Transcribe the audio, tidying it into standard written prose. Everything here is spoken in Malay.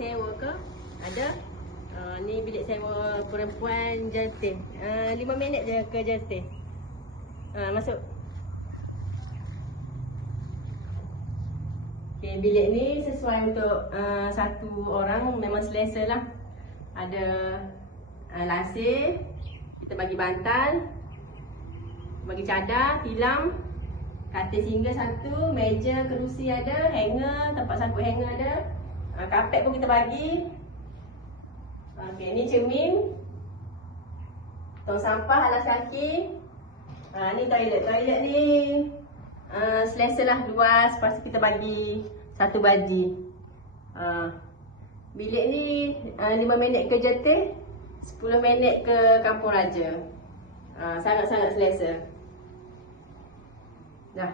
sewa ke? Ada. Ni bilik sewa perempuan jantin. 5 minit je ke jantin. Masuk. Okay, bilik ni sesuai untuk satu orang, memang selesa lah. Ada lasir, kita bagi bantal, bagi cadar, tilam, katil single satu, meja, kerusi ada, hanger, tempat sabut hanger ada, kapet pun kita bagi. Okay, ni cermin, tong sampah, alas kaki. Ni toilet. Toilet ni selesa lah, luas. Lepas tu kita bagi satu baji. Bilik ni 5 minit ke Jetih, 10 minit ke Kampung Raja. Sangat-sangat selesa. Dah.